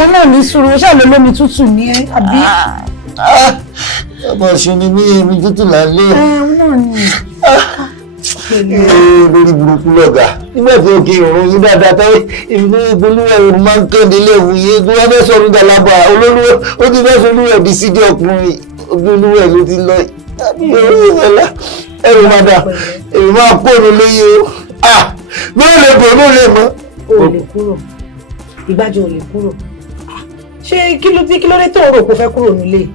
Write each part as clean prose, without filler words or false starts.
Àwọn náà ní sùúrù, ṣáà ló lómi tútù ní ẹ, àbí? Ọmọ ṣe ni ní èmi tútù lálẹ́. Náà ni. Lórí burúkú lọ́gà. Nígbà tí òkè ìrún yín dáadáa táyé, èmi tó olúwa ẹ̀rù máa ń kéde léwu yé. Tó wá fẹ́ sọ ọdún dàlábà, olórí ó ti fẹ́ sọ olúwa ẹ̀dí sídìí ọkùnrin. Olúwa ẹ̀ ló ti lọ. Ẹ̀rù máa dà, ẹ̀rù máa kó òun léyè o. Bí ó lè bọ̀ ló lè mọ́. O lè kúrò. Ìgbàjọ ò lè kúrò. Ṣé kí ló dé tó rò kó fẹ́ kúrò nílé?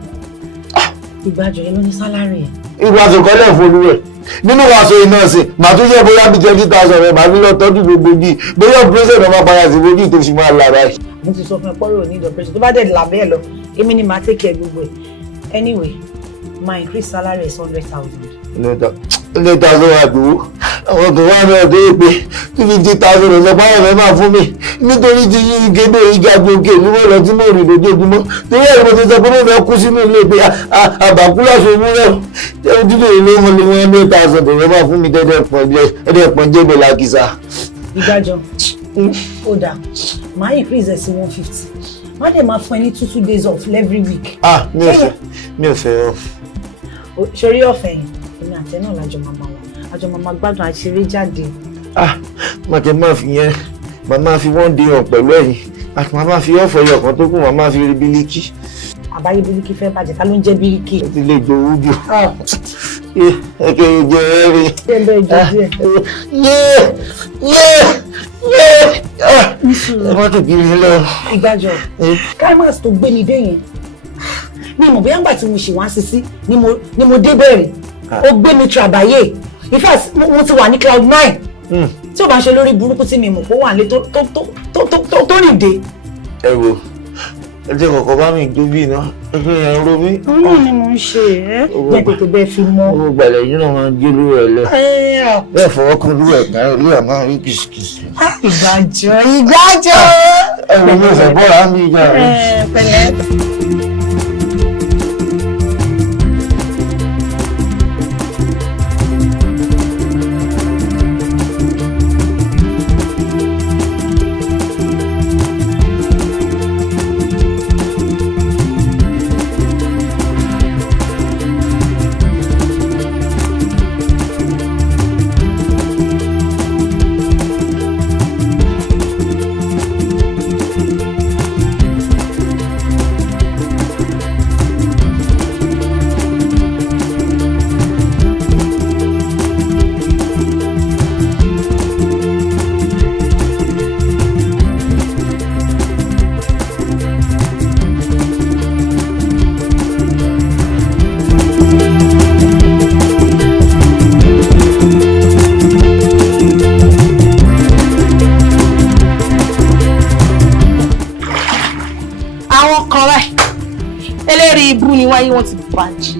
Ìgbàjọ yẹn ló ní sálárì ẹ̀. Ìgbà tó kọ́lẹ̀ fún olúwẹ̀. Nínú wàásù iná sí, màá tún jẹ́ bóyá bí 20,000 rẹ̀ màá ní lọ tọ́jú gbogbo bí bóyá operation náà máa padà sí ojú tó fi máa lára ẹ̀. Mo ti sọ fún ẹ pọ́rọ̀ ní operation tó bá dẹ̀ làbẹ́ ẹ̀ lọ, èmi ni màá take care gbogbo ẹ̀. Anyway, my increase salary is 100,000. 100,000 wà gbowó. Àwọn kan wá náà tó yẹ pé 250,000 ọ̀sẹ̀ báwọn fẹ́ máa fún mi nítorí ti yí gébé ìjàgbé òkè níwọ̀n lọ tí mo rìn lójoojúmọ́. Torí ẹ̀rọ mo ti sọ pé mo fẹ́ kú sínú ilé pé àbàkúlàṣọ owúrẹ́ ojúlé ilé wọn lé 100,000 ọ̀sẹ̀ máa fún mi ẹ̀dẹ̀pọ̀n jébè lákìsà. Ìgbàjọ, ó dáa, màá increase ẹ̀ sí 150. Má dẹ̀ máa fún ẹ ní 2 days off every week. Mi ò fẹ́ off. Ṣorí ọ̀fẹ́ yìí, èmi àtẹ náà lájọ máa wà. Àjọ máa gbádùn àṣeré jáde. Màkẹ́ máa fi yẹn, màá fi one day on pẹ̀lú ẹ̀yìn. Àti màá fi ọ̀fọ̀ ẹyọ kan tó kù, màá fi rí bílíkì. Àbáyé bílíkì fẹ́ bàjẹ́, ká ló ń jẹ́ bílíkì? Ó ti lè jọ owó jù. Ẹ̀kẹ́ ìjọ ẹ̀ rí. Bẹ́ẹ̀ jọ díẹ̀. Ẹ má tó kiri lọ. Ìgbàjọ, káímàsì tó gbé mi dé yẹn. Ní ìmọ̀ bóyá ńgbà tí mo ṣì wá sí ni mo dé bẹ̀rẹ̀. Ó gbé mi trabayé. In fact, mo ti wà ní cloud 9. Tí o bá ṣe lórí burúkú tí mi mọ̀ kó wà nílé tó rìn dé. Ẹ wo, ẹ jẹ́ kọ̀ọ̀kan bá mi gbóbi iná. Ẹgbẹ́ yẹn ro mí. Òun ni mo ń ṣe ẹ́. Jẹ́ tètè bẹ́ẹ̀ fi mọ́. Owó gbàlẹ̀ yìí náà máa ń gé lówó ẹ̀ lẹ̀. Bẹ́ẹ̀ fọwọ́ kan lówó ẹ̀ kan lówó ẹ̀ máa ń rí kìsìkìsì. Ìgbàjọ. Ẹ wo mi ò fẹ́ bọ́ra mi ìjà rẹ̀. Pẹ̀lẹ́. Wáyé wọn ti bàjẹ́.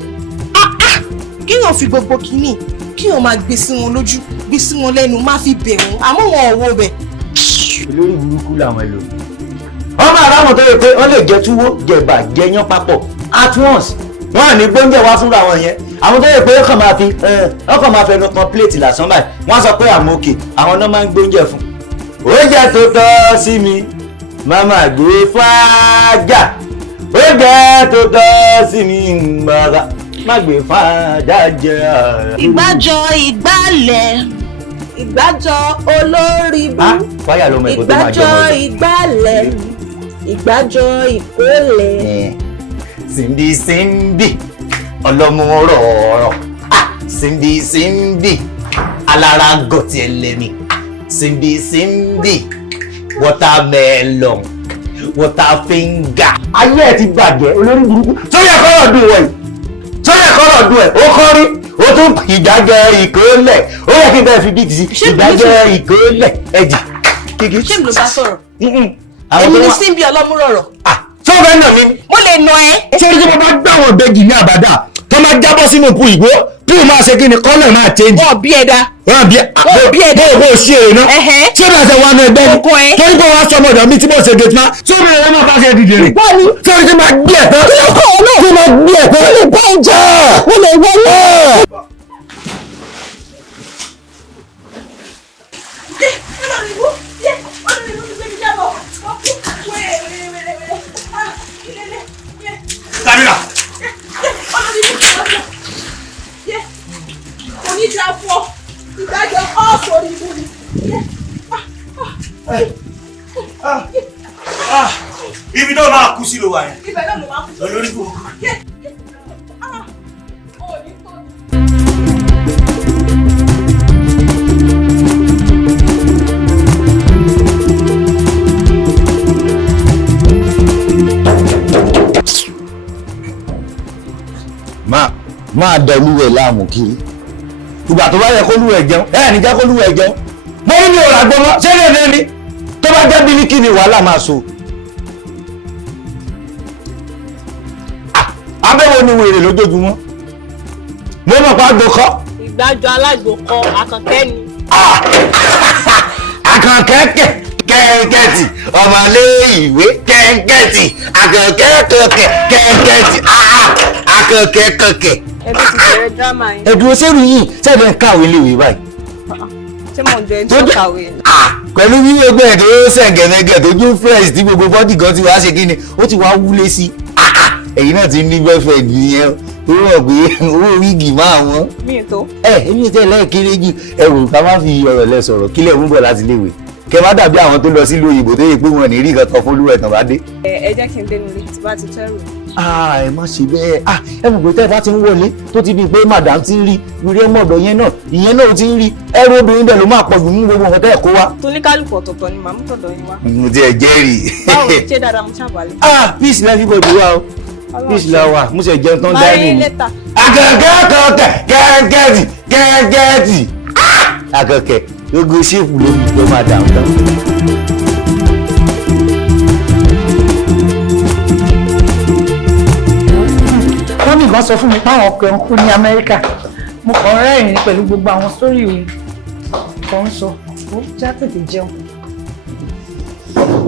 Kíyàn fi gbogbo kìíní kíyàn máa gbé sí wọn lójú gbé sí wọn lẹ́nu má fi bẹ̀ wọ́n àmọ́ wọn ò wo bẹ̀. Olórí burúkú làwọn ẹlòmí. Ọmọ àràmọ̀ tó yẹ pé wọ́n lè jẹ túwó jẹ̀bà jẹyán papọ̀ at once. Wọ́n à ní gbóúnjẹ wá fúnra wọn yẹn. Àwọn tó yẹ pé ọkàn máa fẹnu kan pléètì lásán báyìí. Wọ́n sọ pé àmọ́ òkè àwọn náà máa ń gbóúnjẹ fún. Oúnjẹ tó tọ́ sí mi màmá gbé fáájà. Oúnjẹ tó tọ́ sí mi màrà má gbé fàájà jẹ. Ìgbàjọ ìgbàlẹ̀ ìgbàjọ olórí bú. Fáyà lọmọ ẹ̀kọ́ tó máa jẹ ọmọ rẹ̀. Ìgbàlẹ̀ ìgbàjọ ìkólẹ̀. Síndí ọlọ́mú rọ̀ọ̀rọ̀. Síndí alára gọ̀tì ẹlẹ́mi. Síndí watermelon. Water finger. Ayé ẹ̀ ti bàjẹ́ olórí burúkú. Sọ́yà kọ́rọ̀ dùn wọ̀nyí. Sọ́yà kọ́rọ̀ dùn ẹ̀. Ó kọ́rí. Ó tún ìdájọ́ ìkólẹ̀. Ó yẹ kí bẹ́ẹ̀ fi bí ti sí. Ìdájọ́ ìkólẹ̀. Ẹ̀jì. Ṣé mi ló bá sọ̀rọ̀? Èmi ni Símbí ọlọ́múrọ̀rọ̀. Tó fẹ́ nà mí. Mo lè nà ẹ́. Ṣé kí mo bá gbá àwọn ìbejì ní àbádà tó máa jábọ́ sínú ikú ìgbó tí mo máa ṣe kí ni kọ́lẹ̀ máa change. Wọ́n bí ẹ̀dá. Wọ́n bí ẹ̀dá. Bó o ṣe èrè náà. Ṣé bá ṣe wà ní ẹgbẹ́ ni? Torí pé wọ́n sọ ọmọdé mi tí mo ṣe gẹ̀tì máa. Ṣé mi rẹ̀ máa bá ṣe dìde rè? Sọ́ni kí n máa gbé ẹ̀tọ́. Kí ló kọ́ ọ náà? Kí n máa gbé ẹ̀tọ́. Ó lè bá ìjà. Ó lè wọlé. Ibi náà máa kú sí ló wà yẹn. Ibẹ̀ náà ló máa kú. Olórí kò. máa dẹ̀lúwẹ̀ láàmú kiri. Ìgbà tó bá yẹ kó lúwẹ̀ jẹun ní jẹ́ kó lúwẹ̀ jẹun. Mo ní ọ̀rọ̀ àgbọ̀mọ́ ṣé lè ní tó bá jẹ́ bílíkì ni wàhálà máa so. Abẹ́wò ni wèrè lójoojúmọ́. Mo mọ̀ pa àgbò kọ́. Ìgbàjọ alágbò kọ Àkànkẹ́ ni. Àkànkẹ́ kẹ̀kẹ́tì ọmọlé ìwé kẹ̀kẹ́tì Àkànkẹ́ kẹ̀kẹ́tì Àkànkẹ́. Ẹbí ti bẹ̀rẹ̀ dírámà yẹn. Ẹ̀dùn sẹ́rù yìí sẹ́dẹ̀ ń kàwé léwé báyìí. Ṣé mo jọ ẹni tó kàwé ni? Pẹ̀lú bí ẹgbẹ́ ẹ̀ tó sẹ̀gẹ̀nẹ́gẹ̀ tó jú fresh tí gbogbo bọ́dì kan ti wá ṣe kí ni ó ti wá wúlé sí. Ẹ̀yin náà ti ní boyfriend yẹn ó rọ̀ pé owó wíìgì máa wọ́n. Mi tó. Èmi tẹ́ lẹ́ẹ̀kéré jù ẹ̀rù ká má fi ọ̀rọ̀ lẹ sọ̀rọ̀ kílẹ̀ mú bọ̀ láti léwe. Kẹ má dàbí àwọn tó lọ sílùú òyìnbó tó yẹ pé wọn ní rí kankan fún olúwẹ̀ tán bá dé. Ẹ jẹ́ kí n dénú ilé tí bá ti tẹ́rù. Ẹ má ṣe bẹ́ẹ̀. Ẹ mọ̀ pé tẹ́ ẹ bá ti ń wọlé tó ti di pé madam ti ń rí rí ọmọ ọ̀dọ̀ yẹn náà ìyẹn náà ti ń rí ẹrú obìnrin dẹ̀ ló máa pọ̀ jù nínú gbogbo nǹkan tẹ́ ẹ̀ kó wá. Tóníkálùkù ọ̀tọ̀ọ̀tọ̀ ni màmú tọ̀dọ̀ yín wá. Mo ti ẹ̀ jẹ́rìí. Báwo ni ṣé dáadáa mo ṣàbálẹ̀? Peace la fi gbọdọ̀ wá o. Peace la wà mo ṣe jẹun tán dání ni. Àkànkẹ́ kẹ̀kẹ́tì Àkànkẹ́ gbogbo ṣéèpù ló máa dà ń tán. wọ́n nìkan sọ fún mi páwọn ọkọ̀ ń kú ní Amẹ́ríkà mo kàn rẹ́rìn-ín pẹ̀lú gbogbo àwọn sórí ìwé kan ń sọ ó já tètè jẹun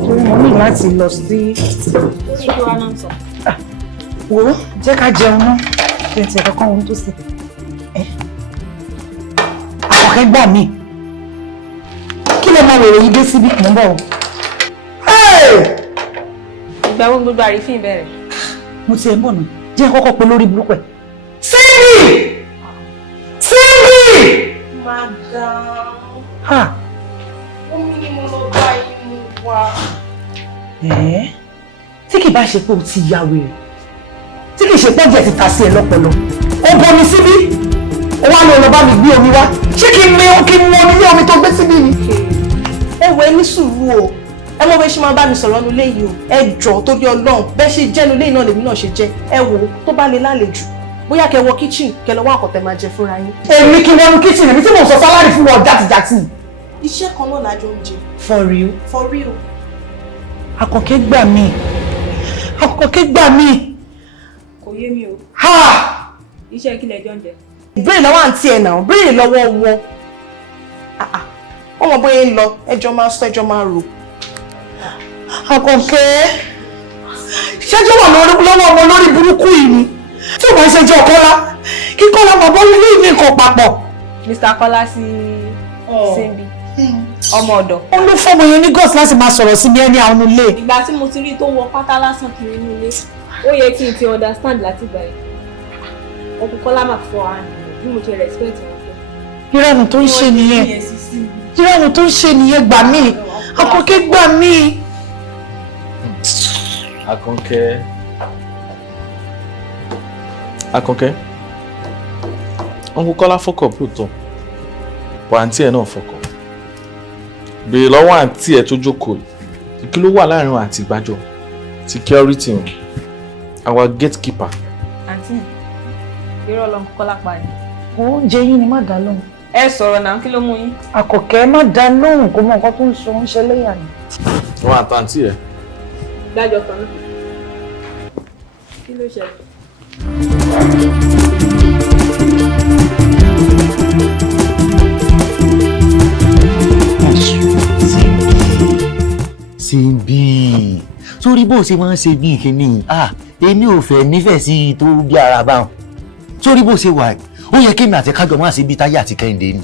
torí mo ní láti lọ sí. Wo jẹ́ ká jẹun náà kí ẹ tiẹ̀ kankan ohun tó ṣe. Àkọ́kẹ́ gbà mí kí lè máa wèrè yìí dé síbí mò ń bọ̀ o. Ìgbà wo gbogbo àrífín bẹ̀rẹ̀? Mo ti ẹ̀ ń bọ̀ náà jẹ́ kọ́kọ́ pé lórí burúkú ẹ̀. Cindy! Madam. Omi ni mo lọ bá inú wa. Tí kì bá ṣe pé o ti ya wèrè tí kì í ṣe pẹ́jẹ̀ ti ta sí ẹ lọ́pọlọ ó bomi síbí ó wá lọ bá mi gbé omi wá ṣé kí n mú omi ní omi tó gbé síbí ni. Ẹ wo ẹ ní sùúrù o ẹ mọ bẹ́ẹ̀ ṣe máa bá mi sọ̀rọ̀ nulẹ̀ yìí o ẹ jọ̀ọ́ torí Ọlọ́run bẹ́ẹ̀ ṣe jẹ́ nulẹ̀ náà lèmi náà ṣe jẹ́ ẹ wò ó tó bá lè lálejò bóyá kẹ́ wọ kíchìn kẹ́ lọ wá àkọ́tẹ́ máa jẹ fúnra yín. Èmi kí wọnú kíchìn èmi tí mò ń sọ sálárì fún wọn játijàti. Iṣẹ́ kan náà lájọ ń jẹ. For real. For real. Àkọ́kẹ́ gbà mí Àkọ́kẹ́ gbà mí. Kò yé mi o. Iṣẹ́ kí lẹjọ ń jẹ. Béèrè lọ́wọ́ àǹtí ẹ̀ náà béèrè lọ́wọ́ wọn. Wọ́n mọ̀ bóyá ń lọ ẹjọ́ máa sọ ẹjọ́ máa rò. Àkọ́kẹ́ ṣẹ́jọ́ wà lọ́wọ́ ọmọ lórí burúkú yìí ni tí ò bá ń ṣẹjọ́ Kọ́lá kí Kọ́lá máa bọ́ nílé ìwé nǹkan papọ̀. Mr. Kọ́lá sí Simbi ọmọ ọ̀dọ̀. Ó ló fọmọ yẹn ní gọ́ọ̀sì láti máa sọ̀rọ̀ sí mi ẹni àwọn ilé. Ìgbà tí mo ti rí tó wọ pátá lásán kiri ní ilé ó yẹ kí n ti understand láti gbà yìí. Ọkùn Kọ́lá máa fọ àná bí mo ṣe respect wọn fún. Ìrọ̀rùn tó ń ṣe nìyẹn. Ìrọ̀rùn tó ń ṣe nìyẹn gbà mí. Àkọ́kẹ́ gbà mí. Àkànkẹ́ Uncle Kọ́lá fọkọ̀ lóòótọ́ bọ̀ àǹtí ẹ̀ náà fọkọ̀ béèrè lọ́wọ́ àǹtí ẹ̀ tó jókòó kí ló wà láàrin wọn àti ìgbàjọ security wọn our gatekeeper. Àǹtí irọ́ lọ Kọ́lá pa ẹ̀. Oúnjẹ yín ni má dá lóhùn. Ẹ sọ̀rọ̀ náà kí ló mú yín. Àkọ́kẹ́ má dá lóhùn kó mọ nǹkan tó ń sọ ń ṣe lẹ́yà ni. Wọn àtàǹtí ẹ̀. Dájọ́ kan náà. Kí ló ṣẹlẹ̀? Simbi sórí bó ṣe máa ń ṣe bí ìkíní èmi ò fẹ́ nífẹ̀ẹ́ sí i tó bí ara báwọn sórí bó ṣe wà ó yẹ kémi àti kájọ máa ṣe bí Táyé àti Kẹ́hìndé ni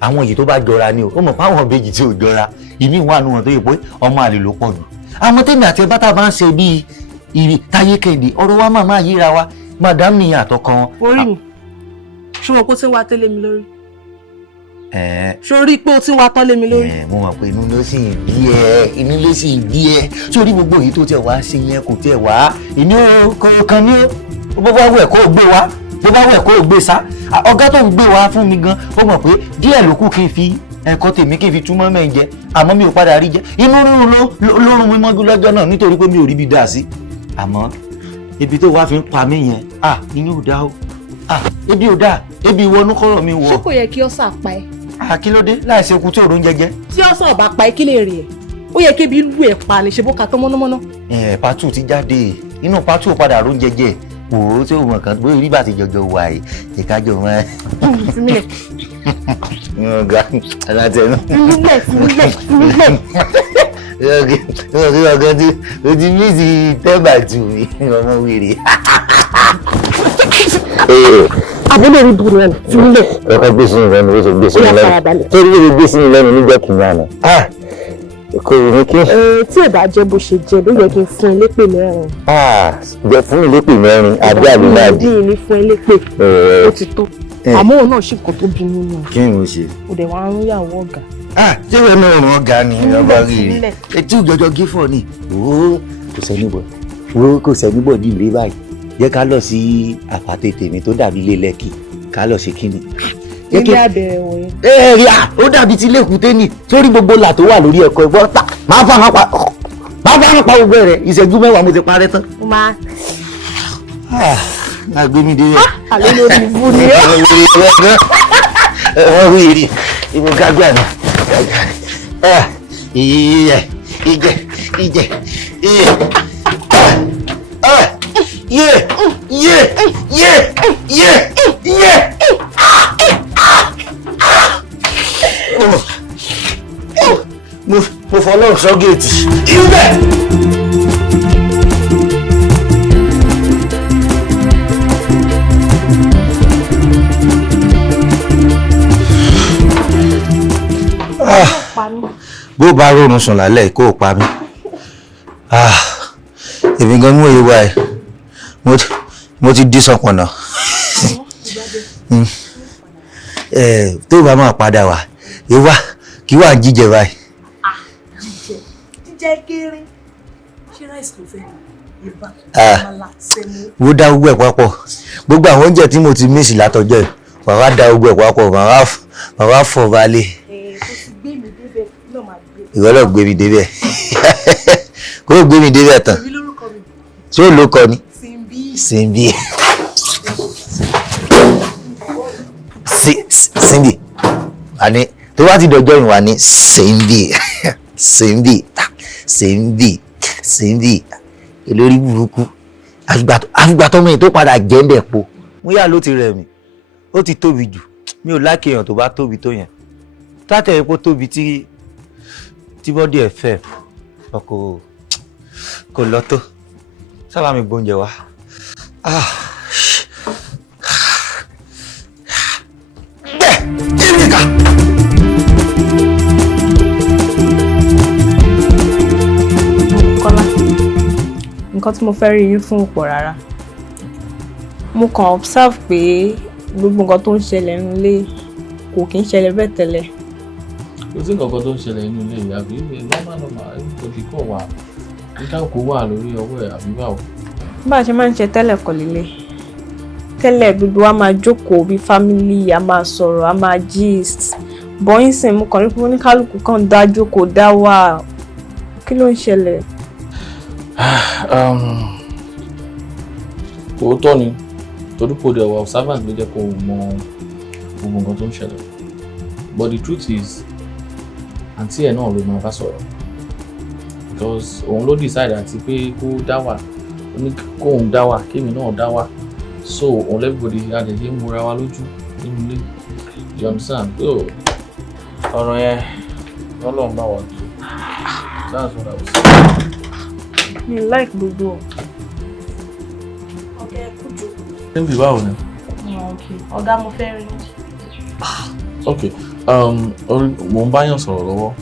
àwọn èyí tó bá jọra ni ó mọ̀ pé àwọn ìbejì tí ò jọra ìmí wà nù wọn tó yẹ pé ọmọ àlè ló pọ̀ jù àmọ́ tèmi àti bàtà bá ń ṣe bí Táyé Kẹ́hìndé ọ̀rọ̀ wa máa yíra wa madam ni àtọkọ wọn. Orí mi ṣé wọn kó tí ń wá tẹ́lẹ̀ mi lórí sórí pé o ti wá tán lé mi lórí. mo mọ̀ pé inú ló sì ń bí ẹ sórí gbogbo èyí tó tiẹ̀ wá sí yẹn kò tiẹ̀ wá inú kan ní bó bá wẹ̀ kó o gbé wá bó bá wẹ̀ kó o gbé sá ọ̀gá tó ń gbé wá fún mi gan ó mọ̀ pé díẹ̀ ló kù kí n fi ẹ̀kọ́ tèmi kí n fi túmọ̀ mẹ́rin jẹ àmọ́ mi ò padà rí jẹ inú rírun ló rún mi mọ́jú lọ́jọ́ náà nítorí pé mi ò rí bí dà sí àmọ́ ibi tó wá fi ń pa mí yẹn inú ò dá o ebi ò dá ebi ìwọnú kọ́rọ̀ mi wọ. ṣé kò yẹ kí ọ̀sà pa ẹ́. kí ló dé láì ṣe ikú tí òrò ń jẹjẹ. tí ọ̀sà ò bá pa ẹ́ kí lè rí ẹ̀ ó yẹ kébi lù ẹ̀ pa lè ṣe bó ka tán mọ́nàmọ́ná. pátù ti jáde inú pátù ò padà ró ń jẹjẹ wò ó tí òun kan bóyá rí bá ti jọjọ wà yìí ìkájọ wọn. fúnmílẹ̀. ọ̀gá alátẹnu. fúnmílẹ̀. ọ̀gá tí o ti mí sí tẹ́bà tù mí ọmọ wèrè. àbúlé rí burú ẹ̀ fúnlẹ̀. ọkọ gbé sínú lẹ́nu ó sì gbé sínú lẹ́nu torí ó gbé sínú lẹ́nu níjọ́ kìíní àná. kò ní kí. tí ẹ bá jẹ bó ṣe jẹ ló yẹ kí n fún ẹ lépè mẹ́rin. jẹ fún mi lépè mẹ́rin àbí àbíláàdì. dín ní fún ẹ lépè ó ti tó àmọ́ òun náà ṣì kàn tó bínú nù. kí ni mo ṣe. ó dẹ̀ wá ń yàwó ọ̀gá. ṣé wọn náà ràn ọ̀gá ni ọba rí rí etí ìjọjọ gífọ ni. kò sẹ́nibọ̀ dì rí báyìí jẹ́ ká lọ sí àpáté tèmi tó dàbí ilé lẹ́kì ká lọ sí kíni. ilé abẹ́rẹ́ wọ̀nyí. rí a ó dàbí ti lẹ́kùté ni sórí gbogbo là tó wà lórí ẹ̀kọ́ ẹ̀fọ́ ta máa fà wọn pa gbogbo rẹ̀ ìṣẹ́jú mẹ́wàá mo ti parẹ́ tán. máa gbé mi dé rẹ̀. àlọ́ lórí ibú ni ẹ́. wọ́n wí rí ibi gágbá mi. ìjẹ. Mo fọlọ́ sọ géètì. Ibẹ̀. Bó bá rọrùn sùn lálẹ́ kó o pa mí. Èmi gan mú èyí wá ẹ̀. Mo ti dí sọpọ̀nà. Tó bá máa padà wá ìwà kí wà ń jíjẹ báyìí. jíjẹ kéré ṣé ráìsì ló fẹ́ ìbá àmàlà sẹ́mu. Mo dá gbogbo ẹ̀ papọ̀ gbogbo àwọn oúnjẹ tí mo ti mísì látọjọ́ ẹ̀ màá dá gbogbo ẹ̀ papọ̀ màá fọ̀ balẹ̀. Ìwọ lọ gbé mi débẹ̀ kó gbé mi débẹ̀ tán tí ó ló kọ ni Simbi àní tó bá ti dọjọ́ ìwà ní Simbi olórí burúkú àfìgbà tọ́mọ yìí tó padà jẹ́ ń bẹ̀ po mo yà ló ti rẹ̀ mí ó ti tóbi jù mi ò láìkè èèyàn tó bá tóbi tó yẹn tátẹ̀ epo tóbi tí bọ́dí ẹ̀ fẹ́ kò lọ tó sábà mi gbóúnjẹ wá. Kíríkà. Kọ́lá, nǹkan tí mo fẹ́ rí yín fún pọ̀ rárá. Mo kàn observe pé gbogbo nǹkan tó ń ṣẹlẹ̀ nílé kò kí ń ṣẹlẹ̀ bẹ́ẹ̀ tẹ́lẹ̀. Kò sí nǹkan tó ń ṣẹlẹ̀ nínú ilé yìí àbí normal everybody kò wà nígbà kó wà lórí ọwọ́ ẹ̀ àbí báwo. Bá a ṣe máa ń ṣe tẹ́lẹ̀ kọ́ lílé. Tẹ́lẹ̀ gbogbo wa máa jókòó bí family, a máa sọ̀rọ̀, a máa gist. Bọ́yìn sìn mo kàn rí pé oníkálukú kan dá jókòó dá wà. Kí ló ń ṣẹlẹ̀? Òótọ́ ni torí kò dẹ̀ wà observant ló jẹ́ kó mọ gbogbo nǹkan tó ń ṣẹlẹ̀. But the truth is àǹtí ẹ̀ náà ló máa bá sọ̀rọ̀ because òun ló decide àti pé kó dá wà ó ní kóun dá wà kémi náà dá wà so òun everybody adẹ̀yẹ ń múra wa lójú nínú ilé you understand so ọ̀rọ̀ yẹn lọ́lọ́run bá wà tó that's what I was saying. Mi like gbogbo. ọ̀gá ẹ kú jù. ṣé ń bì báwo ni. ọ̀gá mo fẹ́ rí. ok mo ń báyàn sọ̀rọ̀ lọ́wọ́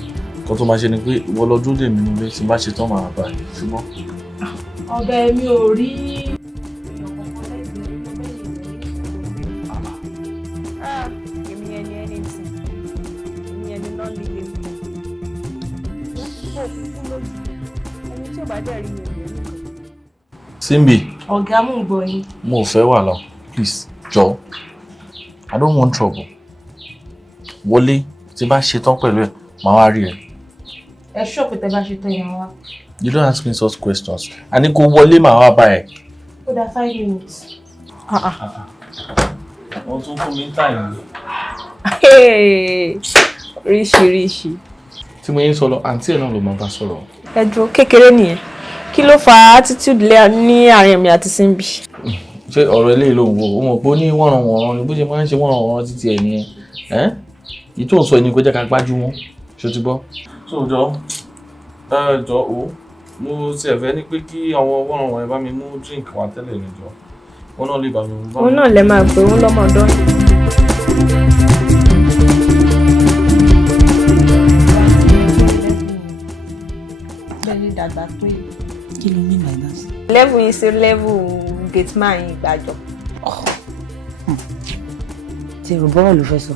kan tó máa ṣe ni pé ìwọ lọ dúró dè mí nílé tí n bá ṣe tán máa bá ẹ ṣùgbọ́n. ọ̀gá mi ò rí. rán líle mi. Ẹni tí ò bá dẹ̀ rí mi ò lè rí nǹkan. Simbi. Ọ̀gá mú gbọ́ yín. Mo fẹ́ wàhálà. Please, jọ̀ọ́. I don't want trouble. Wọlé tí bá ṣe tán pẹ̀lú ẹ̀, màá wá rí ẹ. Ẹ ṣọ́ọ̀pù tẹ bá ṣe tán yẹn wá. You don't ask me such questions. A ní kó wọlé màá wá bá ẹ. Ó dá 5 minutes. Wọ́n tún fún mi time. Ríṣiríṣi. Tí mo yín sọ lọ, àǹtí ẹ̀ náà ló máa bá sọ̀rọ̀. Ẹ̀dùn kékeré nìyẹn. Kí ló fa attitude lé ní àárín mi àti Simbi? Ṣé ọ̀rọ̀ eléyìí ló ń wo? O mọ̀ pé ó ní wọ̀nranwọ̀nran ni bó ṣe máa ń ṣe wọ̀nranwọ̀nran títí ẹ̀ nìyẹn. Èyí tó ń sọ ẹni kó jẹ́ ká gbájú wọn. Ṣé o ti gbọ́? Jọ o, mo ti ẹ̀fẹ́ ní pé kí àwọn wọ̀nranwọ̀nran bá mi mú drink wá tẹ́lẹ̀ níjọ. Wọ́n náà lè bá mi mú. Òun náà lè máa pè òun lọ́mọ ọ̀dọ́ yìí. Bẹ́ẹ̀ni dàgbà tó yìí. Kí ló mean by that? Level yìí sí level gateman Ìgbàjọ. Tí ìrùbọ́rọ̀ ló fẹ́ sọ.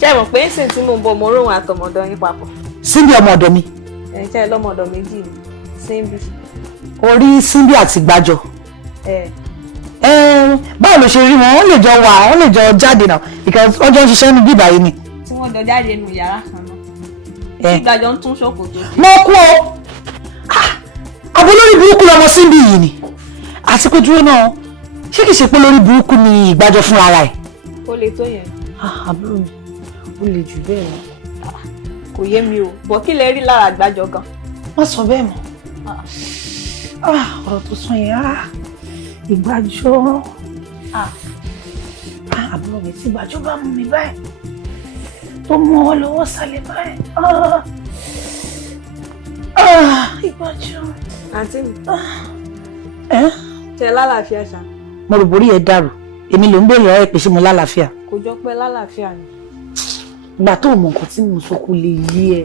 Ṣé ẹ mọ̀ pé ńsìn tí mo ń bọ̀ mo róhun àtọmọdọ́ yín papọ̀? Simbi ọmọ ọ̀dọ̀ mi. Ṣé ẹ lọ́mọdọ̀ méjì ni? Simbi. Orí Simbi àti Ìgbàjọ. Báwo ló ṣe rí wọn? Wọ́n lè jọ wà, wọ́n lè jọ jáde náà because ọjọ́ ń ṣiṣẹ́ ní bíbá yìí ni. Tí wọ́n jọ jáde nínú yàrá kan náà. Ìgbàjọ ń tún ṣòkòtò. Mo kú o! Àbò lórí burúkú lọmọ Simbi yìí ni. Àti pé dúró náà, ṣé kìí ṣe pé lórí burúkú ni Ìgbàjọ fúnra rẹ̀? Ó le tó yẹn. Àbúrò mi, ó le jù bẹ́ẹ̀ lọ. Kò yé mi o, bọ̀ kí lẹ rí lára Ìgbàjọ gan? Má sọ bẹ́ẹ̀ mọ́. Ọ̀rọ̀ tó sọ yẹn, Ìgbàjọ. Àbúrò mi tí Ìgbàjọ bá mú mi báyìí, tó mú ọ lọ́wọ́ sálẹ̀ báyìí. Ìgbàjọ. Àǹtí mi. Ṣé lálàáfíà ṣá? Mo rò borí ẹ dàrú. Èmi ló ń béèrè ọ̀rẹ́ pé ṣé mo lálàáfíà. Kò jọ pé lálàáfíà ni. Ìgbà tó mọ nǹkan tí mo sọ kò lè yí ẹ.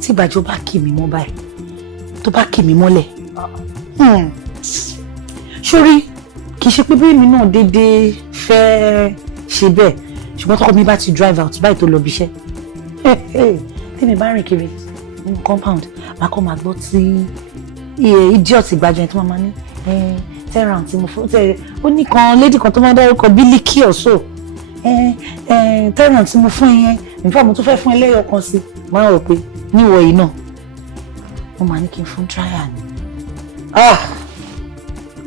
Tí Ìgbàjọ bá kì mí mọ́ báyìí, tó bá kì mí mọ́lẹ̀. Sórí, kì í ṣe pé bí èmi náà déédéé fẹ́ ṣe bẹ́ẹ̀, ṣùgbọ́n tọ́kọ mi bá ti drive out báyìí tó lọ bí iṣẹ́. Tèmi bá rìn kiri nínú compound, màá kọ́ máa gbọ́ tí idiot Ìgbàjọ yẹn tó máa ní tẹ́ràn tí mo fún tẹ́ ó ní kan lady kan tó máa dárúkọ bílíkì ọ̀ṣọ́ tẹ́ràn tí mo fún yẹn nífà mo tún fẹ́ fún ẹlẹ́yọ̀ kan sí máa rò pé níwọ̀ yìí náà wọ́n máa ní kí n fún trial ni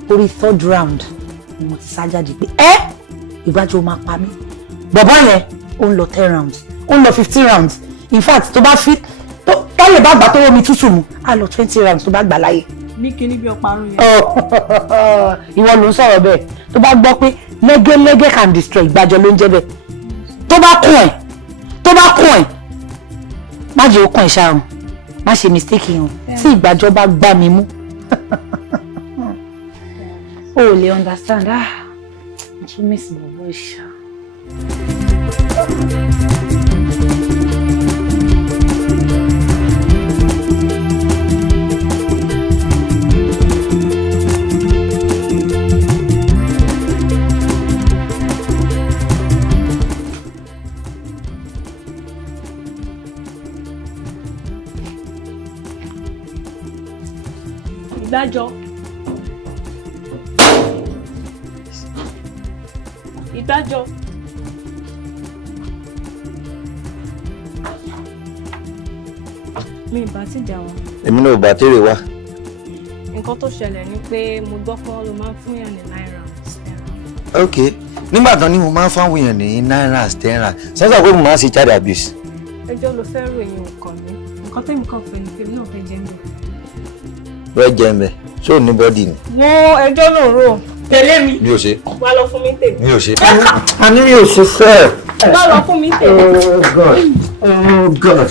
orí 3rd round ni mo ti sá jáde pé Ìgbàjọ máa pa mí bọ̀bọ̀ yẹn ó ń lọ 10 rounds ó ń lọ 15 rounds in fact tó bá fi tó lè bá gbà tó wọ́n mi tútù mu á lọ 20 rounds tó bá gbà láyé. Ní kíní bí ọparun yẹn. Ìwọ ló ń sọ̀rọ̀ bẹ́ẹ̀ tó bá gbọ́ pé lẹ́gẹ́lẹ́gẹ́ can destroy Ìgbàjọ ló ń jẹ́ bẹ́ẹ̀ tó bá kún ẹ̀ má jẹ́ ó kún ẹ̀ ṣáàrùn má ṣe mistake yẹn tí Ìgbàjọ bá gbá mi mú o ò lè understand mo tún miss bọ̀bọ̀ ìṣá. Ìgbàjọ. Mi ìbá ti jà wọn. Èmi náà ò bá tèrè wá. Nǹkan tó ṣẹlẹ̀ ni pé mo gbọ́ pé ló máa ń fún yàn ní náírà. Ok, nígbà tán ni mo máa ń fáwọn èèyàn ní náírà 10 sọ́sọ́ pé mo máa ń ṣe child abuse. Ẹjọ́ ló fẹ́ ròyìn nǹkan mi. Nǹkan tẹ́mi kan fẹ́ ni pé mi náà fẹ́ jẹ́ mi. Wẹ́ẹ́ jẹ́ mbẹ́, ṣé ò ní bọ́dì ni? Mo ẹjọ́ náà rò. Tẹ̀lé mi. Mi ò ṣe. Wá lọ fún mi tèmi. Mi ò ṣe. A ní mi ò ṣe fẹ́. Wá lọ fún mi tèmi. Oh God. Oh God.